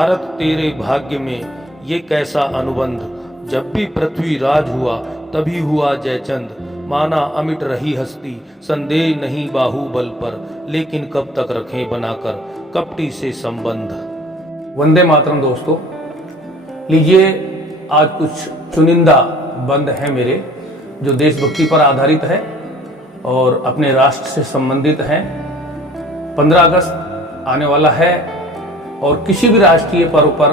भारत तेरे भाग्य में ये कैसा अनुबंध, जब भी पृथ्वी राज हुआ तभी हुआ जयचंद। माना अमिट रही हस्ती, संदेह नहीं बाहुबल पर, लेकिन कब तक रखें बनाकर कपटी से संबंध। वंदे मातरम दोस्तों, लीजिए आज कुछ चुनिंदा बंद हैं मेरे जो देशभक्ति पर आधारित है और अपने राष्ट्र से संबंधित हैं। 15 अगस्त आने वाला है और किसी भी राष्ट्रीय पर्व पर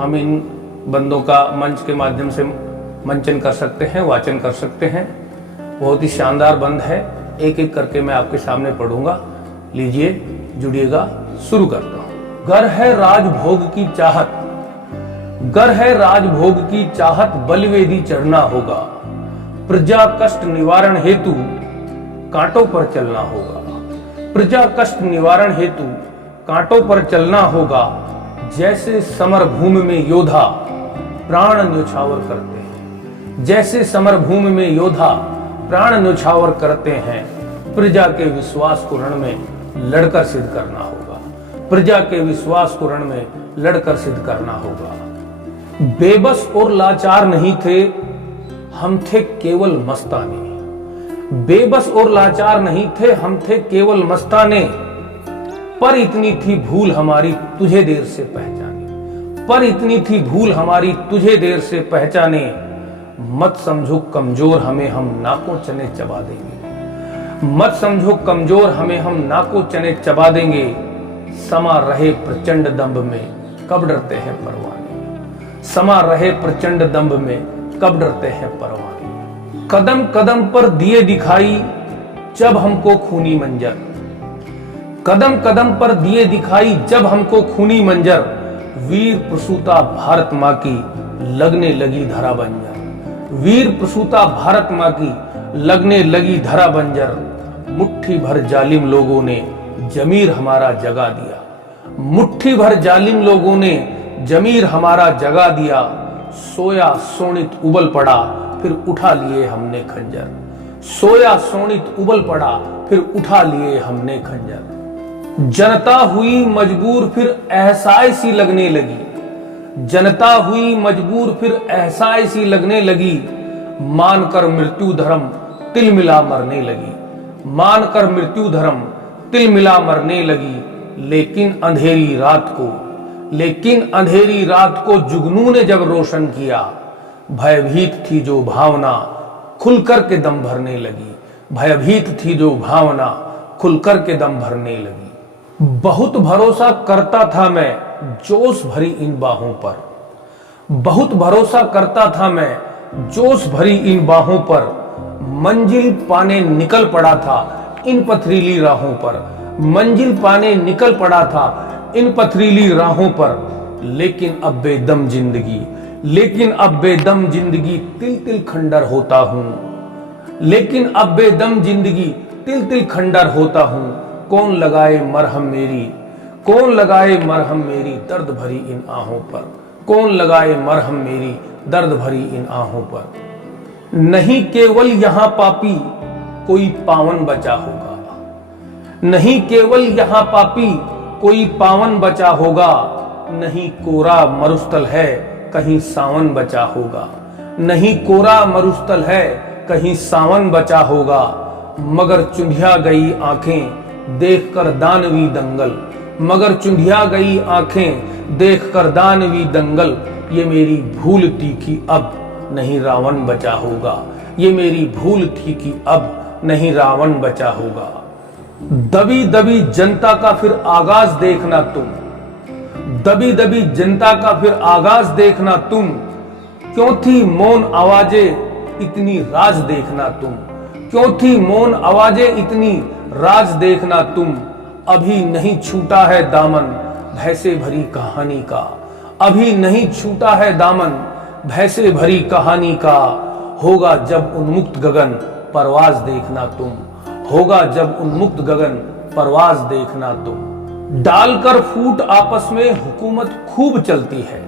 हम इन बंदों का मंच के माध्यम से मंचन कर सकते हैं, वाचन कर सकते हैं। बहुत ही शानदार बंद है, एक एक करके मैं आपके सामने पढ़ूंगा। लीजिए जुड़िएगा, शुरू करता हूं। घर है राजभोग की चाहत, घर है राजभोग की चाहत, बलिवेदी चढ़ना होगा। प्रजा कष्ट निवारण हेतु कांटों पर चलना होगा। प्रजा कष्ट निवारण हेतु कांटों पर चलना होगा। जैसे समर भूमि में योद्धा प्राण न्योछावर करते हैं, जैसे समर भूमि में योद्धा प्राण न्योछावर करते हैं। प्रजा के विश्वास को रण में लड़कर सिद्ध करना होगा। प्रजा के विश्वास को रण में लड़कर सिद्ध करना होगा। बेबस और लाचार नहीं थे, हम थे केवल मस्ताने। बेबस और लाचार नहीं थे, हम थे केवल मस्ताने। पर इतनी थी भूल हमारी तुझे देर से पहचाने। पर इतनी थी भूल हमारी तुझे देर से पहचाने। मत समझो कमजोर हमें, हम नाकों चने चबा देंगे। मत समझो कमजोर हमें, हम नाकों चने चबा देंगे। समा रहे प्रचंड दंभ में, कब डरते हैं परवाने। समा रहे प्रचंड दंभ में, कब डरते हैं परवाने। कदम कदम पर दिए दिखाई जब हमको खूनी मंजर। कदम कदम पर दिए दिखाई जब हमको खूनी मंजर। वीर प्रसूता भारत माँ की लगने लगी धरा बंजर। वीर प्रसूता भारत माँ की लगने लगी धरा बंजर। मुट्ठी भर जालिम लोगों ने जमीर हमारा जगा दिया। मुट्ठी भर जालिम लोगों ने जमीर हमारा जगा दिया। सोया सोनित उबल पड़ा, फिर उठा लिए हमने खंजर। सोया सोनित उबल पड़ा, फिर उठा लिए हमने खंजर। जनता हुई मजबूर, फिर एहसास सी लगने लगी। जनता हुई मजबूर, फिर एहसास सी लगने लगी। मानकर मृत्यु धर्म तिल मिला मरने लगी। मानकर मृत्यु धर्म तिल मिला मरने लगी। लेकिन अंधेरी रात को जुगनू ने जब रोशन किया। भयभीत थी जो भावना खुलकर के दम भरने लगी। भयभीत थी जो भावना खुलकर के दम भरने लगी। बहुत भरोसा करता था मैं जोश भरी इन बाहों पर। बहुत भरोसा करता था मैं जोश भरी इन बाहों पर। मंजिल पाने निकल पड़ा था इन पथरीली राहों पर। मंजिल पाने निकल पड़ा था इन पथरीली राहों पर। लेकिन अब बेदम जिंदगी, लेकिन अब बेदम जिंदगी तिल तिल खंडर होता हूं। लेकिन अब बेदम जिंदगी तिल तिल खंडर होता हूं। कौन लगाए मरहम मेरी, कौन लगाए मरहम मेरी दर्द भरी इन आहों पर। कौन लगाए मरहम मेरी दर्द भरी इन आहों पर। नहीं केवल यहां पापी कोई पावन बचा होगा। नहीं केवल यहां पापी कोई पावन बचा होगा। नहीं कोरा मरुस्थल है कहीं सावन बचा होगा। नहीं कोरा मरुस्थल है कहीं सावन बचा होगा। मगर चुंधिया गई आंखें देखकर दानवी दंगल। मगर चुंधिया गई आंखें देखकर दानवी दंगल। ये मेरी भूल थी कि अब नहीं रावण बचा होगा। ये मेरी भूल थी कि अब नहीं रावण बचा होगा। दबी दबी जनता का फिर आगाज देखना तुम। दबी दबी जनता का फिर आगाज देखना तुम। क्यों थी मौन आवाजें इतनी राज देखना तुम। क्यों थी मौन आवाजें इतनी राज देखना तुम। अभी नहीं छूटा है दामन भय से भरी कहानी का। अभी नहीं छूटा है दामन भय से भरी कहानी का। होगा जब उन्मुक्त गगन परवाज देखना तुम। होगा जब उन्मुक्त गगन परवाज देखना तुम। डालकर फूट आपस में हुकूमत खूब चलती है।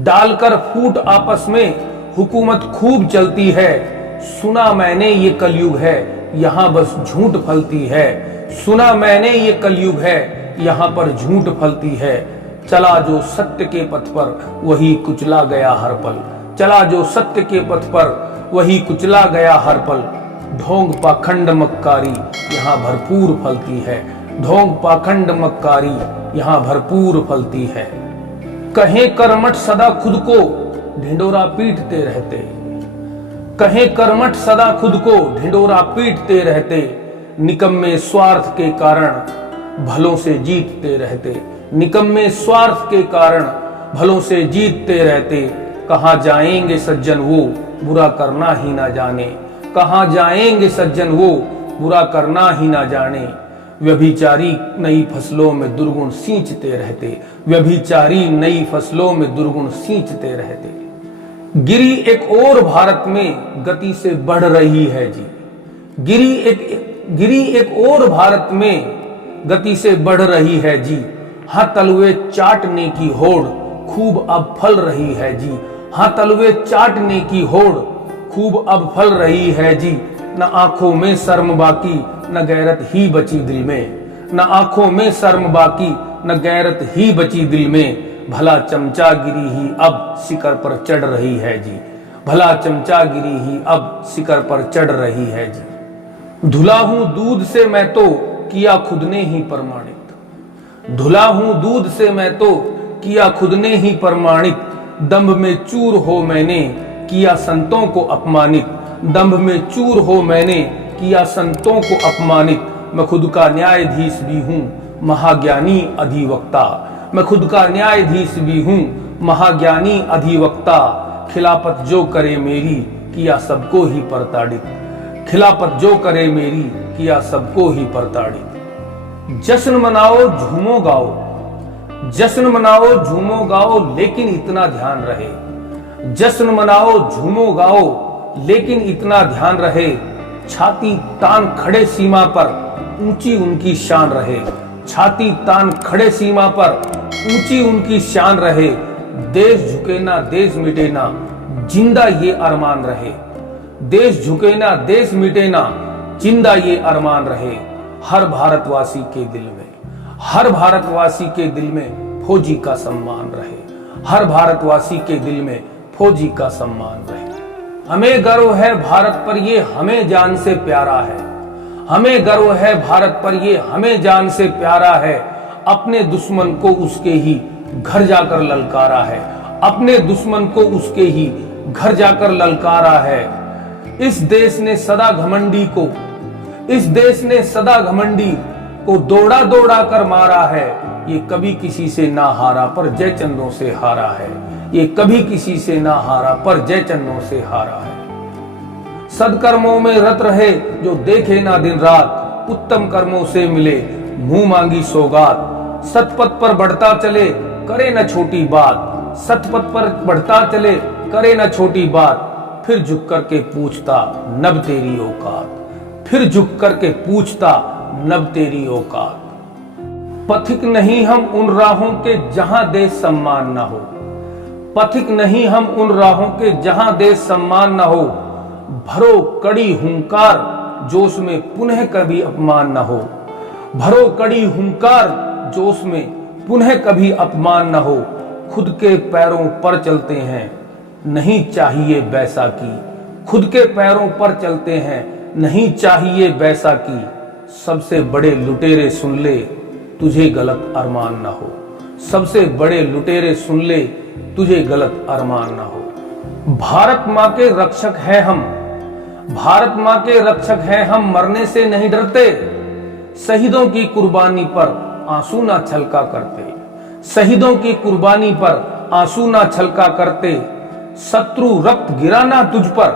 डालकर फूट आपस में हुकूमत खूब चलती है। सुना मैंने ये कलयुग है यहां बस झूठ फलती है। सुना मैंने ये कलयुग है यहां पर झूठ फलती है। चला जो सत्य के पथ पर वही कुचला गया हर पल। चला जो सत्य के पथ पर वही कुचला गया हर पल। ढोंग पाखंड मक्कारी यहाँ भरपूर फलती है। ढोंग पाखंड मक्कारी यहाँ भरपूर फलती है। कहें कर्मठ सदा खुद को ढिंडोरा पीटते रहते। कहें कर्मठ सदा खुद को ढिंडोरा पीटते रहते। निकम्मे स्वार्थ के कारण भलों से जीतते रहते। निकम्मे स्वार्थ के कारण भलों से जीतते रहते। कहाँ जाएंगे सज्जन वो बुरा करना ही ना जाने। कहाँ जाएंगे सज्जन वो बुरा करना ही ना जाने। व्यभिचारी नई फसलों में दुर्गुण सींचते रहते। व्यभिचारी नई फसलों में दुर्गुण सींचते रहते। गिरी एक और भारत में गति से बढ़ रही है जी। गिरी एक और भारत में गति से बढ़ रही है जी। हाँ तलवे चाटने की होड़ खूब अब फल रही है जी। हाँ तलवे चाटने की होड़ खूब अब फल रही है जी। न आंखों में शर्म बाकी न गैरत ही बची दिल में। न आंखों में शर्म बाकी न गैरत ही बची दिल में। भला चमचागिरी ही अब शिखर पर चढ़ रही है जी। भला चमचागिरी ही अब शिखर पर चढ़ रही है जी। धुला हूं दूध से मैं तो किया खुद ने ही प्रमाणित। धुला हूं दूध से मैं तो किया खुद ने ही प्रमाणित। दंभ में चूर हो मैंने किया संतों को अपमानित। दंभ में चूर हो मैंने किया संतों को अपमानित। मैं खुद का न्यायाधीश भी हूँ महाज्ञानी अधिवक्ता। मैं खुद का न्यायाधीश भी हूँ महाज्ञानी अधिवक्ता। खिलाफत जो करे मेरी किया सबको ही प्रताड़ित। खिलाफत जो करे मेरी किया सबको ही प्रताड़ित। जश्न मनाओ झूमो गाओ। जश्न मनाओ झूमो गाओ लेकिन इतना ध्यान रहे। जश्न मनाओ झूमो गाओ लेकिन इतना ध्यान रहे। छाती तान खड़े सीमा पर ऊंची उनकी शान रहे। छाती तान खड़े सीमा पर ऊंची उनकी शान रहे। देश झुके ना देश मिटे ना जिंदा ये अरमान रहे। देश झुके ना देश मिटे ना जिंदा ये अरमान रहे। हर भारतवासी के दिल में, हर भारतवासी के दिल में फौजी का सम्मान रहे। हर भारतवासी के दिल में फौजी का सम्मान रहे। हमें गर्व है भारत पर ये हमें जान से प्यारा है। हमें गर्व है भारत पर ये हमें जान से प्यारा है। अपने दुश्मन को उसके ही घर जाकर ललकारा है। अपने दुश्मन को उसके ही घर जाकर ललकारा है। इस देश ने सदा घमंडी को, इस देश ने सदा घमंडी को दौड़ा दौड़ा कर मारा है। ये कभी किसी से ना हारा पर जयचंदों से हारा है। ये कभी किसी से ना हारा पर जयचंदों से हारा है। सदकर्मों में रत रहे जो देखे ना दिन रात। उत्तम कर्मों से मिले मुंह मांगी सौगात। सतपथ पर बढ़ता चले करे न छोटी बात। सतपथ पर बढ़ता चले करे न छोटी बात। फिर झुक करके पूछता नब तेरी औकात। फिर झुक करके पूछता नब तेरी औकात। पथिक नहीं हम उन राहों के जहां देश सम्मान न हो। पथिक नहीं हम उन राहों के जहां देश सम्मान न हो। भरो कड़ी हुंकार जोश में पुनः कभी अपमान न हो। भरो कड़ी हुंकार जोश में पुनः कभी अपमान न हो। खुद के पैरों पर चलते हैं नहीं चाहिए बैसाखी। खुद के पैरों पर चलते हैं नहीं चाहिए बैसाखी। सबसे बड़े लुटेरे सुन ले तुझे गलत अरमान न हो। सबसे बड़े लुटेरे सुन ले तुझे गलत अरमान न हो। भारत माँ के रक्षक है हम। भारत माँ के रक्षक है हम मरने से नहीं डरते। शहीदों की कुर्बानी पर आंसू ना छलका करते। शहीदों की कुर्बानी पर आंसू ना छलका करते। शत्रु रक्त गिराना तुझ पर,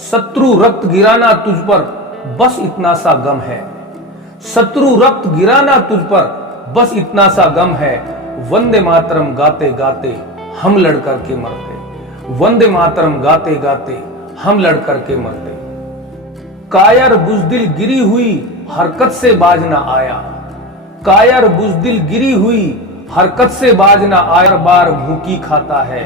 शत्रु रक्त गिराना तुझ पर बस इतना सा गम है। शत्रु रक्त गिराना तुझ पर बस इतना सा गम है। वंदे मातरम गाते गाते हम लड़ करके मरते। वंदे मातरम गाते गाते हम लड़ करके मरते। कायर बुजदिल गिरी हुई हरकत से बाज ना आया। कायर बुजदिल गिरी हुई हरकत से बाज ना आया। बार भूखी खाता है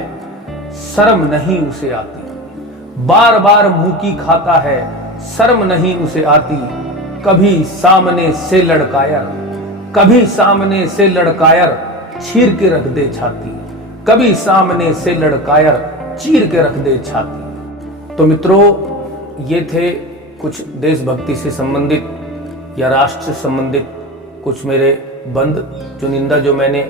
शर्म नहीं उसे आती। बार बार भूखी खाता है शर्म नहीं उसे आती। कभी सामने से लड़कायर, कभी सामने से लड़कायर चीर के रख दे छाती, कभी सामने से लड़कायर चीर के रख दे छाती। तो मित्रों, ये थे कुछ देशभक्ति से संबंधित या राष्ट्र से संबंधित कुछ मेरे बंद चुनिंदा जो मैंने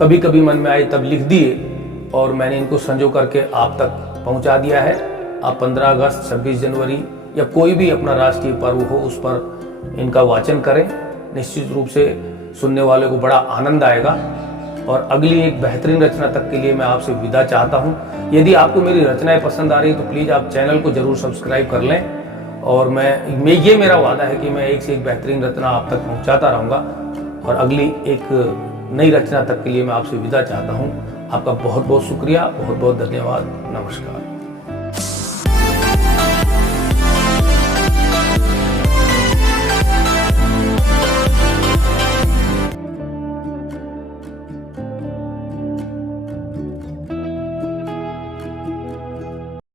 कभी कभी मन में आए तब लिख दिए और मैंने इनको संजो करके आप तक पहुंचा दिया है। आप 15 अगस्त, 26 जनवरी या कोई भी अपना राष्ट्रीय पर्व हो उस पर इनका वाचन करें। निश्चित रूप से सुनने वाले को बड़ा आनंद आएगा। और अगली एक बेहतरीन रचना तक के लिए मैं आपसे विदा चाहता हूं। यदि आपको मेरी रचनाएं पसंद आ रही तो प्लीज़ आप चैनल को जरूर सब्सक्राइब कर लें। और ये मेरा वादा है कि मैं एक से एक बेहतरीन रचना आप तक पहुंचाता रहूंगा। और अगली एक नई रचना तक के लिए मैं आपसे विदा चाहता हूं। आपका बहुत बहुत शुक्रिया, बहुत बहुत धन्यवाद। नमस्कार।